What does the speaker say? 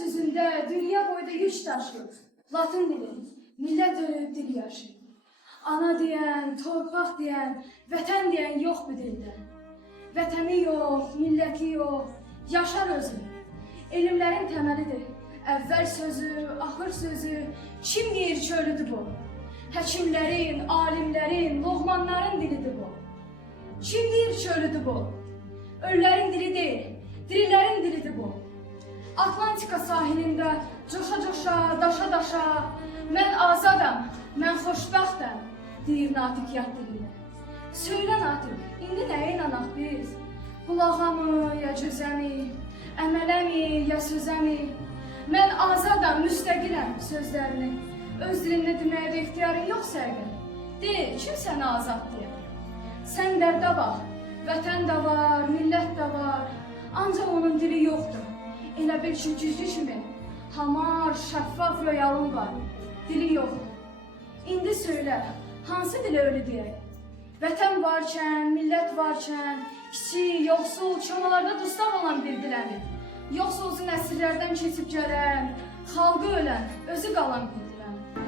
sözünde dünya boyda yük taşır. Latın dili, millet ölüb dil yaşır. Ana deyən, torpaq deyən, vətən deyən yox bu dildə. Vətəni yox, milləti yox, yaşar özü. Elmlərin təməlidir. Əvvəl sözü, axır sözü, kim deyir ki ölüdür bu? Həkimlərin, alimlərin, loğmanların dilidir bu. Kim deyir ki ölüdür bu? Ölülərin dili deyil, dirilərin dilidir bu. Atlantika sahilində coşa-coşa, daşa-daşa, mən azadam, mən xoşbəxtəm, deyir Natiq yad dilində. Söylə Natiq, indi nəyə inanaq biz? Qulağa mı, ya gözəmi, əmələ mi, ya sözəmi? Mən azadam, müstəqiləm sözlərini. Öz dilində deməyə də ixtiyarın yoxsa əgər. Deyil, kim səni azad deyər? Sən dərdə bax, vətən də var, millət də var, ancaq onun dili yoxdur. Elə bil ki, güclü kimi, hamar, şəffaf royalın var, dili yoxdur. İndi söylə, hansı dilə ölü deyək? Vətən varkən, millət varkən, kiçik, yoxsul, çomalarda dustaq olan bir diləmi? Yoxsa uzun əsrlərdən keçib gələn, xalqı ölən, özü qalan bir diləmi?